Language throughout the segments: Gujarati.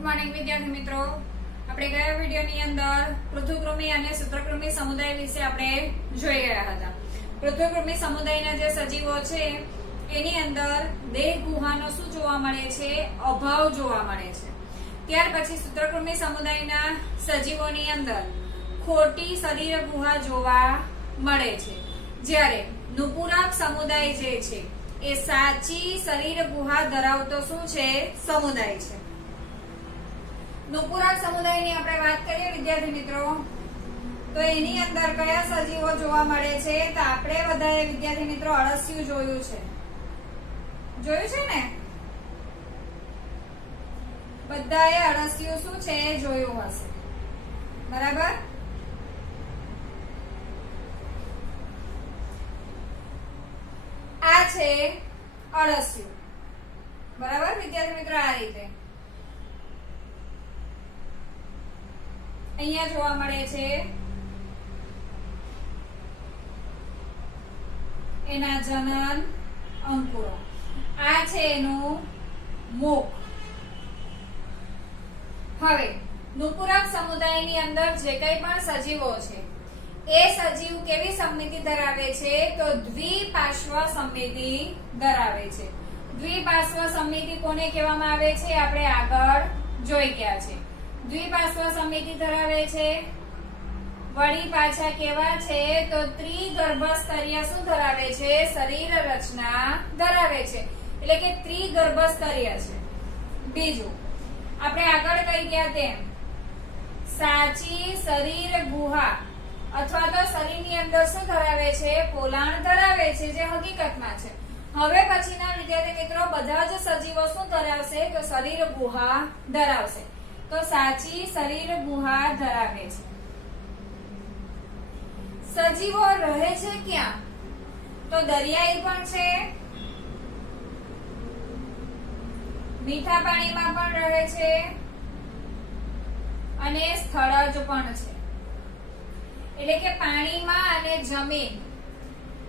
ગુડ મોર્નિંગ વિદ્યાર્થી મિત્રો, આપણે ગયા વિડિયોની અંદર પૃથુકૃમિ અને સૂત્રકૃમિ સમુદાય વિશે આપણે જોઈ ગયા હતા. પૃથુકૃમિ સમુદાયના જે સજીવો છે એની અંદર દેહ ગુહાનો શું જોવા મળે છે? અભાવ જોવા મળે છે. ત્યાર પછી સૂત્રકૃમિ સમુદાયના સજીવોની અંદર ખોટી શરીર ગુહા જોવા મળે છે, જ્યારે નુપુરક સમુદાય જે છે એ સાચી શરીર ગુહા ધરાવતો શું છે? સમુદાય છે. નુપુરક સમુદાયની આપણે વાત કરીએ વિદ્યાર્થી મિત્રો, તો એની અંદર કયા સજીવો જોવા મળે છે? તો આપણે બધાએ વિદ્યાર્થી મિત્રો અળસિયું જોયું છે ને? બધાએ અળસિયું શું છે જોયું હશે, બરાબર? આ છે અળસિયું, બરાબર વિદ્યાર્થી મિત્રો? આ રીતે અહીંયા જોવા મળે છે એના જનન અંકુરો. આ છે એનું મુખ. હવે નુપુરક સમુદાયની અંદર જે કંઈ પણ સજીવો છે એ સજીવ કેવી સમમિતિ ધરાવે છે? તો દ્વિપાર્શ્વ સમમિતિ ધરાવે છે. દ્વિપાર્શ્વ સમમિતિ કોને કહેવામાં આવે છે? આપણે આગળ જોઈ ગયા છે. દ્વિપાર્શ્વ સમમિતિ ધરાવે છે. વળી પાછા કેવા છે? તો ત્રિગર્ભસ્તરીય શું ધરાવે છે? શરીર રચના ધરાવે છે, એટલે કે ત્રિગર્ભસ્તરીય છે. બીજું આપણે આગળ કહી ગયા તેમ સાચી શરીર ગુહા અથવા તો શરીરની અંદર શું ધરાવે છે? પોલાણ ધરાવે છે, જે હકીકતમાં છે. હવે પછીના વિદ્યાર્થી મિત્રો બધા જ સજીવો શું ધરાવશે? તો શરીર ગુહા ધરાવશે. તો સાચી શરીર ગુહા ધરાવે છે. સજીવો રહે છે ક્યાં? તો દરિયાઈ પણ છે, મીઠા પાણીમાં પણ રહે છે અને સ્થળજ પણ છે. એટલે કે પાણીમાં અને જમીન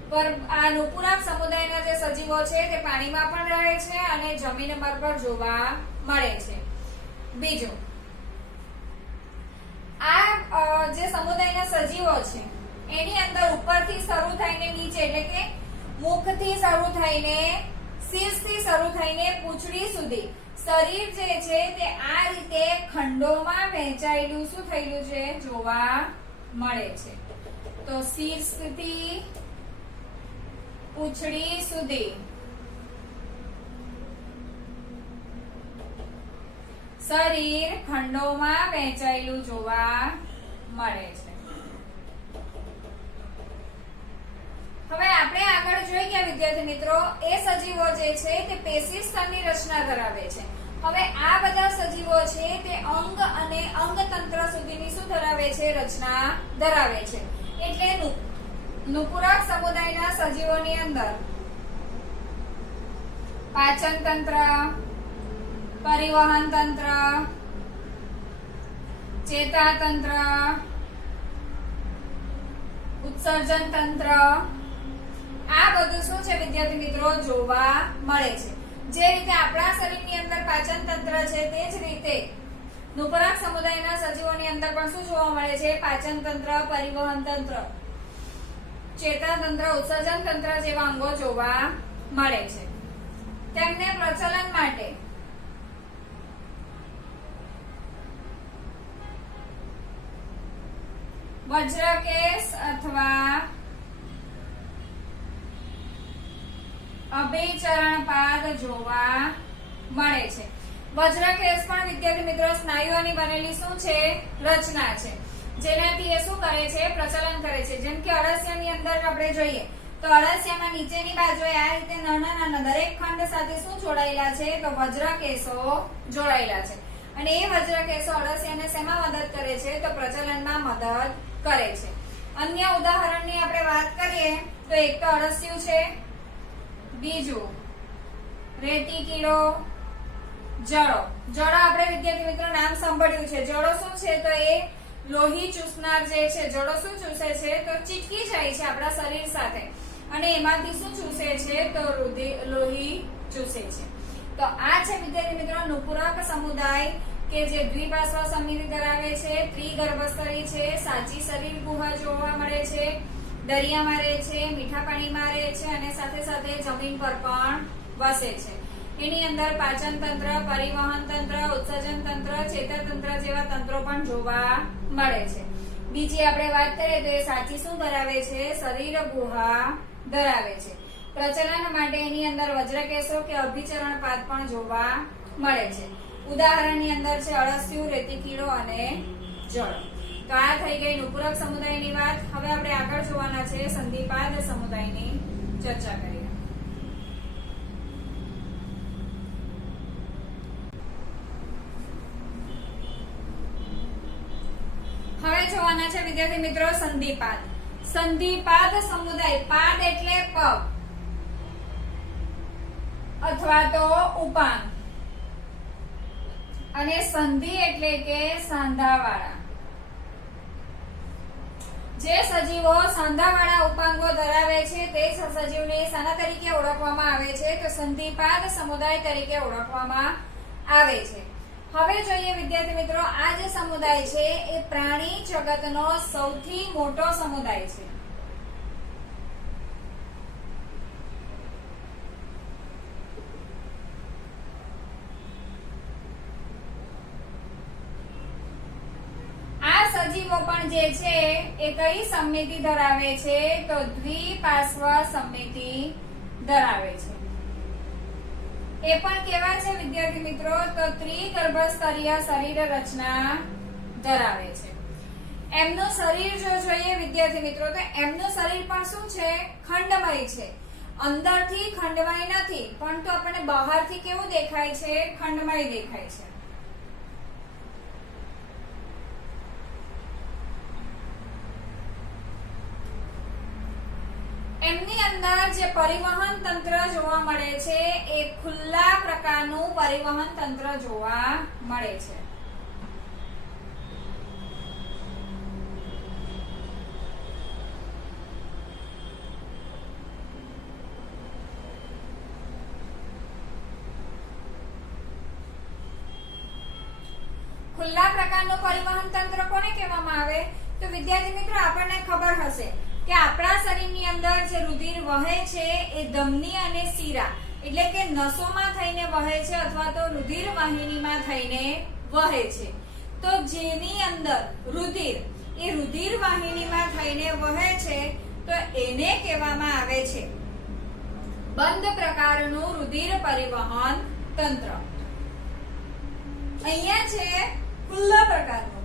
પર આ નુપુરક સમુદાયના જે સજીવો છે તે પાણીમાં પણ રહે છે અને જમીન પર પણ જોવા મળે છે. બીજું, આ જે સમુદાયના સજીવો છે એની અંદર ઉપરથી શરૂ થઈને નીચે, એટલે કે મુખથી શરૂ થઈને શીર્ષથી શરૂ થઈને પૂંછડી સુધી શરીર જે છે તે આ રીતે ખંડોમાં વહેંચાયેલું શું થયેલું છે? જોવા મળે છે. તો શીર્ષથી પૂંછડી સુધી શરીર ખંડોમાં વહેંચાયેલું જોવા મળે છે. હવે આપણે આગળ જોઈ ગયા વિદ્યાર્થી મિત્રો, એ સજીવો જે છે તે પેશી સ્તરની રચના ધરાવે છે. હવે આ બધા સજીવો છે તે અંગ અને અંગતંત્ર સુધીની શું ધરાવે છે? રચના ધરાવે છે. એટલે નુપુરક સમુદાયના સજીવોની અંદર પાચન તંત્ર, પરિવહન તંત્ર, ચેતાતંત્ર, ઉત્સર્જન તંત્ર, આ બધું શું છે વિદ્યાર્થી મિત્રો? જોવા મળે છે. જે રીતે આપણા શરીરની અંદર પાચન તંત્ર છે તે જ રીતે નુપુરક સમુદાયના સજીવોની અંદર પણ શું જોવા મળે છે? પાચન તંત્ર, પરિવહન તંત્ર, ચેતાતંત્ર, ઉત્સર્જન તંત્ર જેવા અંગો જોવા મળે છે. તેમને પ્રચલન માટે વજ્રકેશ અથવા અભિચરણપાદ જોવા મળે છે. વજ્રકેશ પણ વિદ્યાર્થી મિત્રો સ્નાયુઓની બનેલી શું છે? રચના છે, જેનાથી એ શું કરે છે? પ્રચલન કરે છે. જેમ કે અળસિયાની અંદર આપણે જોઈએ તો અળસિયામાં નીચેની બાજુએ આ રીતે નાના નાના દરેક ખંડ સાથે શું જોડાયેલા છે? તો વજ્રકેશો જોડાયેલા છે. અને એ વજ્રકેશો અળસિયાને શેમાં મદદ કરે છે? તો પ્રચલનમાં મદદ કરે છે. અન્ય ઉદાહરણની આપણે વાત કરીએ તો એક તો અળસિયું છે, બીજું રેતીકીડો, જળો. જળો આપણે વિદ્યાર્થી મિત્રો નામ સાંભળ્યું છે. જળો શું છે? તો એ લોહી ચૂસનાર જે છે. જળો શું ચૂસે છે? તો ચીટકી જાય છે આપણા શરીર સાથે અને એમાંથી શું ચૂસે છે? તો લોહી ચૂસે છે. તો આ છે વિદ્યાર્થી મિત્રો નુપુરક સમુદાય કે જે દ્વિપાર્શ્વ સમિતિ ધરાવે છે, ત્રિગર્ભસ્તરી છે, સાચી શરીર ગુહા જોવા મળે છે, દરિયામાં રહે છે, મીઠા પાણીમાં રહે છે અને સાથે સાથે જમીન પર પણ વસે છે. એની અંદર પાચન તંત્ર, પરિવહન તંત્ર, ઉત્સર્જન તંત્ર, ચેતા તંત્ર જેવા તંત્રો પણ જોવા મળે છે. બીજી આપણે વાત કરીએ તો એ સાચી શું ધરાવે છે? શરીર ગુહા ધરાવે છે. પ્રચલન માટે એની અંદર વજ્રકેશો કે અભિચરણ પાદ પણ જોવા મળે છે. ઉદાહરણની અંદર છે અળસિયું, રેતી કીડો અને જળ. તો આ થઈ ગઈ નુપુરક સમુદાયની વાત. હવે આપણે આગળ જોવાના છે સંધિપાદ સમુદાયની ચર્ચા કરીએ. હવે જોવાના છે વિદ્યાર્થી મિત્રો સંધિપાદ. સંધિપાદ સમુદાય, પાદ એટલે પગ અથવા તો ઉપાંગ અને સંધિ એટલે કે સાંધાવાળા. જે સજીવો સાંધાવાળા ઉપાંગો ધરાવે છે તે સજીવને શાના તરીકે ઓળખવામાં આવે છે? તો સંધિપાદ સમુદાય તરીકે ઓળખવામાં આવે છે. હવે જોઈએ વિદ્યાર્થી મિત્રો, આ જે સમુદાય છે એ પ્રાણી જગતનો સૌથી મોટો સમુદાય છે. આ સજીવો પણ જે છે એ કઈ સમિતિ ધરાવે છે? તો દ્વિપાર્શ્વ સમિતિ ધરાવે છે. એ પણ કેવા છે વિદ્યાર્થી મિત્રો? તો ત્રિગર્ભસ્તરીય શરીર રચના ધરાવે છે. એમનું શરીર જો જોઈએ વિદ્યાર્થી મિત્રો તો એમનું શરીર પણ શું છે? ખંડમય છે. અંદરથી ખંડમય નથી, પરંતુ આપણને બહારથી કેવું દેખાય છે? ખંડમય દેખાય છે. એમની અંદર જે પરિવહન તંત્ર જોવા મળે છે એ ખુલ્લા પ્રકારનું પરિવહન તંત્ર જોવા મળે છે. ખુલ્લા પ્રકારનું પરિવહન તંત્ર કોને કહેવામાં આવે? તો વિદ્યાર્થી મિત્રો આપણને ખબર હશે કે આપણા શરીરની અંદર જે રુધિર વહે છે એ ધમની અને શિરા એટલે કે નસોમાં થઈને વહે છે અથવા તો રુધિર વાહિનીમાં થઈને વહે છે. તો જેની અંદર રુધિર એ રુધિર વાહિનીમાં થઈને વહે છે તો એને કહેવામાં આવે છે બંધ પ્રકારનું રુધિર પરિવહન તંત્ર. અહીંયા છે ખુલ્લા પ્રકારનું.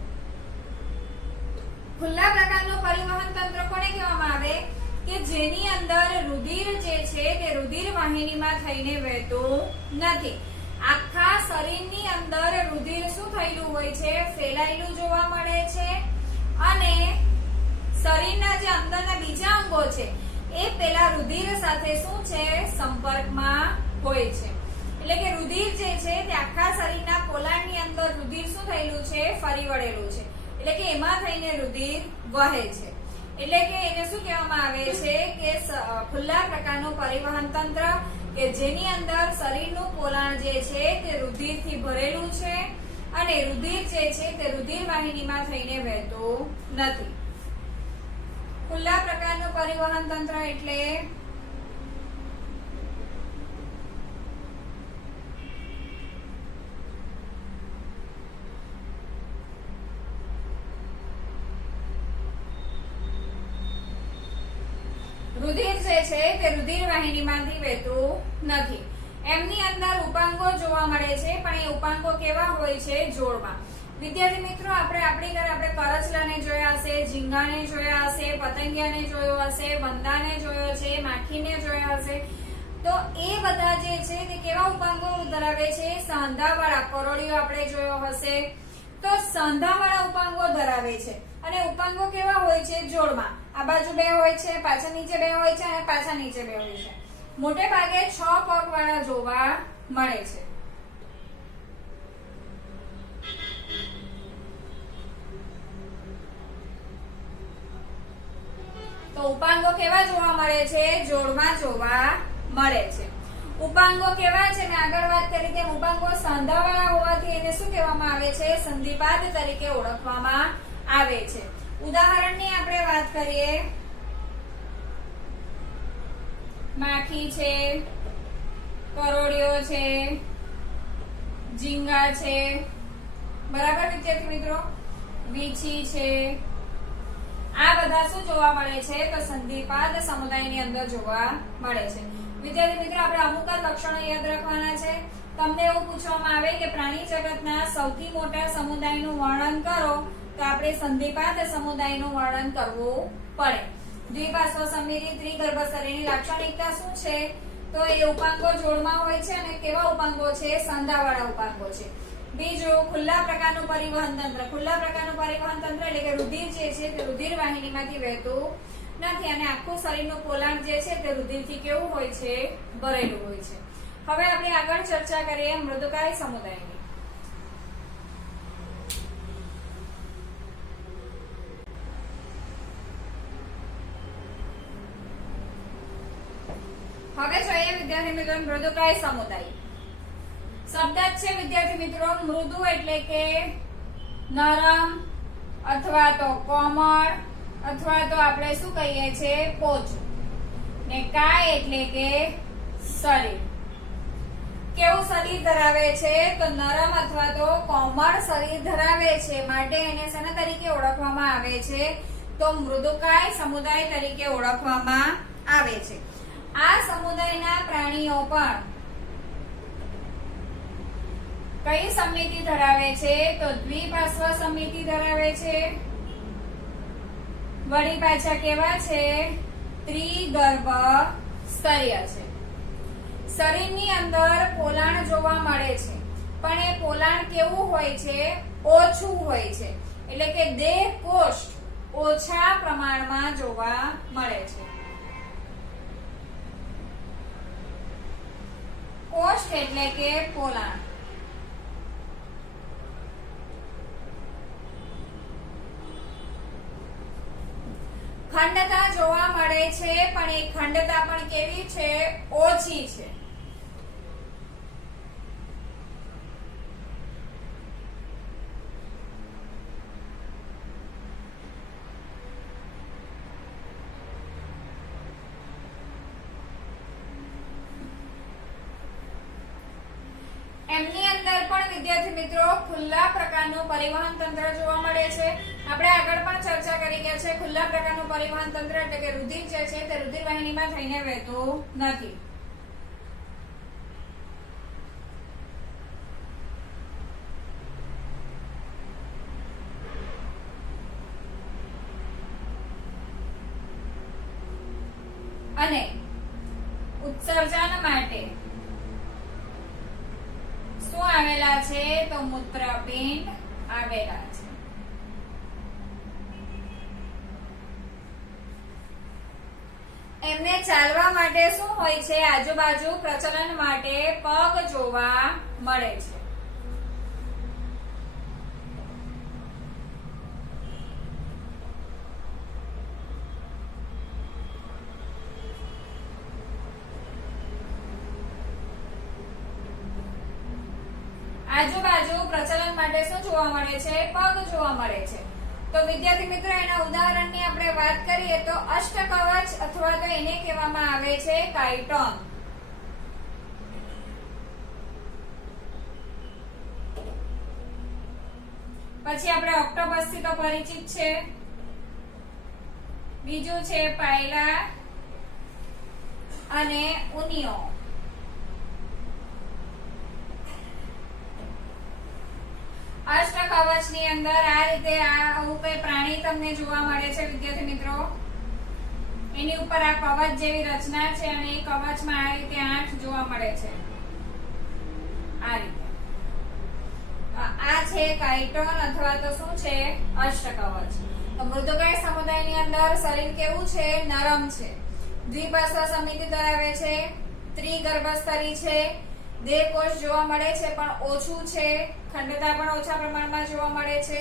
ખુલ્લા પ્રકારનું પરિવહન તંત્ર કોને કહેવામાં આવે? કે જેની અંદર રુધિર જે છે તે રુધિર વાહિનીમાં થઈને વહેતું નથી. આખા શરીરની અંદર રુધિર શું થયેલું હોય છે? ફેલાયેલું જોવા મળે છે અને શરીરના જે અંદરના બીજા અંગો છે એ પેલા રુધિર સાથે શું છે? સંપર્કમાં હોય છે. એટલે કે રુધિર જે છે તે આખા શરીરના પોલાણની અંદર રુધિર શું થયેલું છે? ફરી વળેલું છે. એટલે કે એમાં થઈને રુધિર વહે છે. એટલે કે એને શું કહેવામાં આવે છે? કે ખુલ્લા પ્રકારનું પરિવહન તંત્ર કે જેની અંદર શરીરનું પોલાણ જે છે તે રુધિરથી ભરેલું છે અને રુધિર જે છે તે રુધિર વાહિનીમાં થઈને વહેતું નથી. ખુલ્લા પ્રકારનું પરિવહન તંત્ર એટલે રુધિર જે છે તે રુધિર વાહિનીમાંથી વહેતું નથી. એમની અંદર ઉપાંગો જોવા મળે છે પણ એ ઉપાંગો કેવા હોય છે? જોડમાં. વિદ્યાર્થી મિત્રો આપણે કરચલાને જોયા હશે, ઝીંગાને જોયા હશે, પતંગિયાને જોયો હશે, વંદાને જોયો છે, માખીને જોયા હશે. તો એ બધા જે છે તે કેવા ઉપાંગો ધરાવે છે? સાંધાવાળા. કરોળિયો આપણે જોયો હશે. તો સાંધાવાળા ઉપાંગો ધરાવે છે અને ઉપાંગો કેવા હોય છે? જોડમાં. આ બાજુ બે હોય છે, પાછા નીચે બે હોય છે અને પાછા નીચે બે હોય છે. મોટે ભાગે 6 પગ વાળા જોવા મળે છે. તો ઉપાંગો કેવા જોવા મળે છે? જોડમાં જોવા મળે છે. ઉપાંગો કેવા છે? મેં આગળ વાત કરી તેમ ઉપાંગો સાંધાવાળા હોવાથી એને શું કહેવામાં આવે છે? સંધિપાદ તરીકે ઓળખવામાં આવે છે. ઉદાહરણની આપણે વાત કરીએ, માખી છે, કરોડિયો છે, ઝીંગા છે, બરાબર વિદ્યાર્થી મિત્રો, વીછી છે, આ બધા શું જોવા મળે છે? તો સંધિપાદ સમુદાયની અંદર જોવા મળે છે. વિદ્યાર્થી મિત્રો, આપણે અમુક લક્ષણો યાદ રાખવાના છે. તમને એવું પૂછવામાં આવે કે પ્રાણી જગતના સૌથી મોટા સમુદાયનું વર્ણન કરો, તો આપણે સંધિપાદ સમુદાયનું વર્ણન કરવું પડે. દ્વિપાર્શ્વ સમમિતિ ત્રિગર્ભ શરીરની લાક્ષણિકતા શું છે? તો એ ઉપાંગો જોડમાં હોય છે અને કેવા ઉપાંગો છે? સાંધાવાળા ઉપાંગો છે. બીજું, ખુલ્લા પ્રકારનું પરિવહન તંત્ર. ખુલ્લા પ્રકારનું પરિવહન તંત્ર એટલે કે રુધિર જે છે તે રુધિર વાહિનીમાંથી વહેતું નથી અને આખું શરીરનું પોલાણ જે છે તે રુધિરથી કેવું હોય છે? ભરેલું હોય છે. હવે આપણે આગળ ચર્ચા કરીએ મૃદુકાય સમુદાયની. હવે જોઈએ વિદ્યાર્થી મિત્રો મૃદુકાય સમુદાય. શબ્દ જ છે વિદ્યાર્થી મિત્રો મૃદુ એટલે કે નરમ અથવા તો કોમળ અથવા તો આપણે શું કહીએ છીએ? પોચું. ને કાય એટલે કે શરીર. કેવું શરીર ધરાવે છે? તો નરમ અથવા તો કોમળ શરીર ધરાવે છે, માટે એને શેના તરીકે ઓળખવામાં આવે છે? તો મૃદુકાય સમુદાય તરીકે ઓળખવામાં આવે છે. આ સમુદાયના પ્રાણીઓ પણ કઈ સમમિતિ ધરાવે છે? તો દ્વિપાર્શ્વ સમમિતિ ધરાવે છે. વળી પાછા કેવા છે? ત્રિગર્ભ સ્તરીય છે. શરીરની અંદર પોલાણ જોવા મળે છે, પણ એ પોલાણ કેવું હોય છે? ઓછું હોય છે. એટલે કે દેહ કોષ્ઠ ઓછા પ્રમાણમાં જોવા મળે છે. કોષ્ઠ એટલે કે પોલાણ. ખંડતા જોવા મળે છે, પણ એ ખંડતા પણ કેવી છે? ઓછી છે. એમની અંદર પણ વિદ્યાર્થી મિત્રો ખુલ્લા પ્રકારનું પરિવહન તંત્ર જોવા મળે છે. આપણે આગળ પણ ચર્ચા કરી ગયા છે. ખુલ્લા પ્રકારનું પરિવહન તંત્ર એટલે કે રુધિર જે છે તે રુધિર વાહિનીમાં થઈને વહેતું નથી. અને ઉત્સર્જન માટે શું આવેલા છે? તો મૂત્રપિંડ આવેલા છે. એમને ચાલવા માટે શું હોય છે? આજુબાજુ પ્રચલન માટે પગ જોવા મળે છે. આજુબાજુ પ્રચલન માટે શું જોવા મળે છે? પગ જોવા મળે છે. તો વિદ્યાર્થી મિત્રો એના ઉદાહરણની આપણે વાત કરીએ તો અષ્ટકવચ અથવા તો એને કહેવામાં આવે છે કાઇટોન. પછી આપણે ઓક્ટોપસ થી તો પરિચિત છે. બીજું છે પાયલા અને ઉનિયો. અષ્ટકવચ ની અંદર આ રીતે આવું કઈ પ્રાણી તમને જોવા મળે છે વિદ્યાર્થી મિત્રો. એની ઉપર આ કવચ જેવી રચના છે અને એ કવચમાં આ રીતે આંખ જોવા મળે છે. આ રીતે આ છે કાઇટોન અથવા તો શું છે? અષ્ટકવચ. તો મૃદુકાય સમુદાયની અંદર શરીર કેવું છે? નરમ છે. દ્વિપાર્શ્વ સમમિતિ ધરાવે છે. ત્રિગર્ભસ્તરી છે. દેહકોષ જોવા મળે છે પણ ઓછું છે. ખંડતા પણ ઓછા પ્રમાણમાં જોવા મળે છે.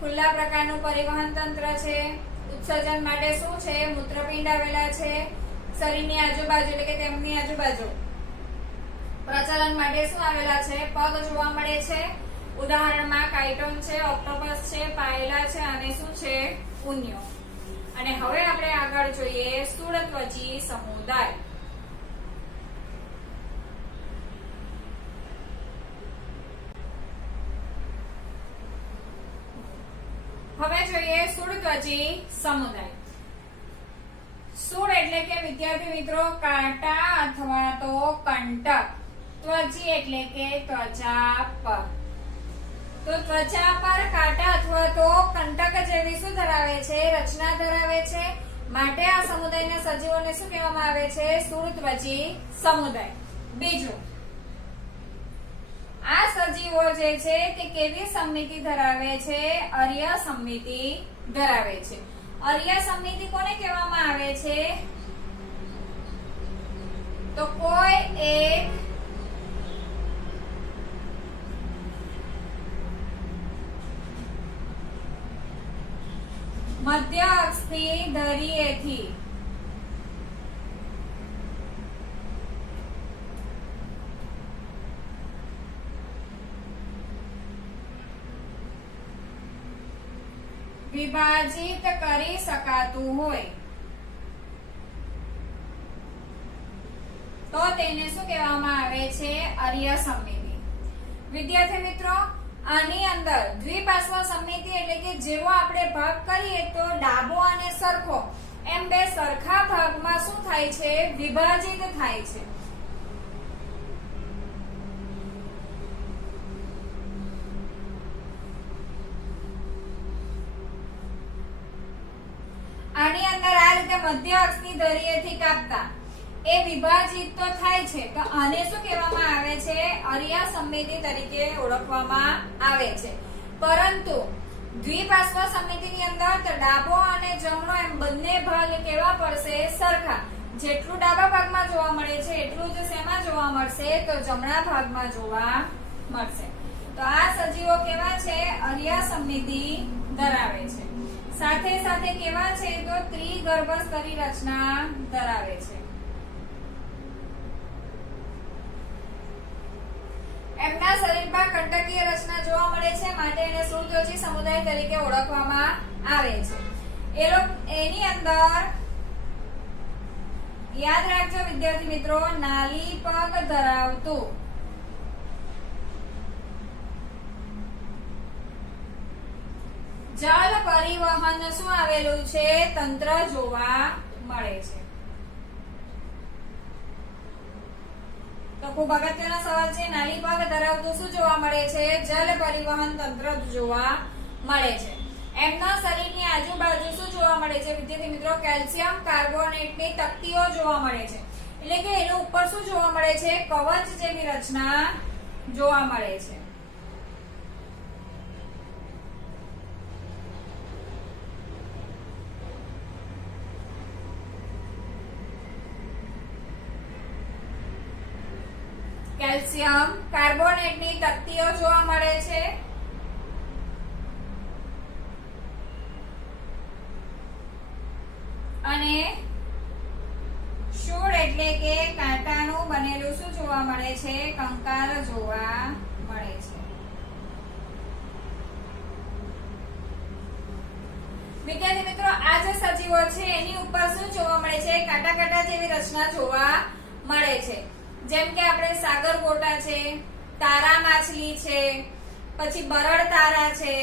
ખુલ્લા પ્રકારનું પરિવહન તંત્ર છે. ઉત્સર્જન માટે શું છે? મૂત્રપિંડ આવેલા છે. શરીરની આજુબાજુ એટલે કે તેમની આજુબાજુ પ્રચલન માટે શું આવેલા છે? પગ જોવા મળે છે. ઉદાહરણમાં કાઇટોન છે, ઓક્ટોપસ છે, પાયલા છે અને શું છે? ઉન્યો. અને હવે આપણે આગળ જોઈએ સ્થૂળત્વચી સમુદાય. હવે જોઈએ સ્થૂળત્વચી સમુદાય. સ્થૂળ એટલે કે વિદ્યાર્થી મિત્રો કાંટા અથવા તો કંટક. ત્વચી એટલે કે ત્વચા પર. તો ત્વચા પર કાંટા અથવા તો કંટક જેવી શું ધરાવે છે? રચના ધરાવે છે. માટે આ સમુદાયના સજીવોને શું કહેવામાં આવે છે? સ્થૂળત્વચી સમુદાય. બીજું, આ સજીવો જે છે તે કેવી સમમિતિ ધરાવે છે? અર્ય સમમિતિ ધરાવે છે. અર્ય સમમિતિ કોને કહેવામાં આવે છે? તો કોઈ એક મધ્ય અક્ષની ધરીએથી વિભાજિત કરી શકાતું હોય તો તેને શું કહેવામાં આવે છે? અર્ય સમમિતિ. વિદ્યાર્થી મિત્રો, આની અંદર દ્વિપાર્શ્વ સમમિતિ એટલે કે જેવો આપણે ભાગ કરીએ તો ડાબો અને સરખો એમ બે સરખા ભાગમાં શું થાય છે? વિભાજિત થાય છે. આની અંદર આ રીતે મધ્ય અક્ષની ધરીએથી કાપતા એ વિભાજિત તો થાય છે. તો આને શું કહેવામાં આવે છે? અર્ય સમમિતિ તરીકે ઓળખવામાં આવે છે. પરંતુ દ્વિપાર્શ્વ સમમિતિની અંદર તો ડાબો અને જમણો એમ બંને ભાગ કેવા પડશે? સરખા. જેટલું ડાબા ભાગમાં જોવા મળે છે એટલું જ શેમાં જોવા મળશે? તો જમણા ભાગમાં જોવા મળશે. તો આ સજીવો કેવા છે? અર્ય સમમિતિ ધરાવે છે. સાથે સાથે કેવા છે? તો ત્રિગર્ભસ્તરી રચના ધરાવે છે. એમના શરીરમાં કંટકીય રચના જોવા મળે છે. માટે એને સ્થૂળત્વચી સમુદાય તરીકે ઓળખવામાં આવે છે. એની અંદર યાદ રાખજો વિદ્યાર્થી મિત્રો, નાલી પગ ધરાવતું જળ પરિવહન શું આવેલું છે? તંત્ર જોવા મળે છે. તો ખૂબ અગત્યનો સવાલ છે. નાલી પગ ધરાવતું શું જોવા મળે છે? જલ પરિવહન તંત્ર જોવા મળે છે. એમના શરીરની આજુબાજુ શું જોવા મળે છે? વિદ્યાર્થી મિત્રો, કેલ્શિયમ કાર્બોનેટની તકતીઓ જોવા મળે છે. એટલે કે એની ઉપર શું જોવા મળે છે? કવચ જેવી રચના જોવા મળે છે. કેલ્શિયમ કાર્બોનેટની તકતીઓ જોવા મળે છે. અને શૂળ એટલે કે કાંટાનું બનેલું શું જોવા મળે છે? કંકાલ જોવા મળે છે. વિદ્યાર્થી મિત્રો, આ જે સજીવો છે એની ઉપર શું જોવા મળે છે? કાંટા કાંટા જેવી રચના જોવા મળે છે. જેમ કે આપણે સાગર ગોટા છે, તારા માછલી છે, પછી બરડ તારા છે,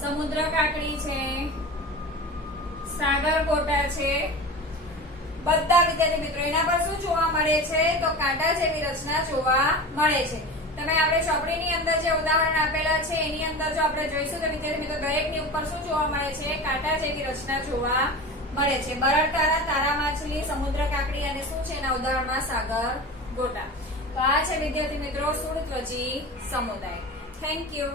સમુદ્ર કાકડી છે, સાગર ગોટા છે, બધા વિદ્યાર્થી મિત્રો એના પર શું જોવા મળે છે? તો કાંટા જેવી રચના જોવા મળે છે. તમે આપણે ચોપડીની અંદર જે ઉદાહરણ આપેલા છે એની અંદર જો આપણે જોઈશું તો વિદ્યાર્થી મિત્રો દરેકની ઉપર શું જોવા મળે છે? કાંટા જેવી રચના જોવા મળે છે. બરડ તારા, તારા માછલી, સમુદ્ર કાકડી અને શું છે એના ઉદાહરણમાં સાગર ગોટા. તો આ છે વિદ્યાર્થી મિત્રો સ્થૂળત્વચી સમુદાય. Thank you.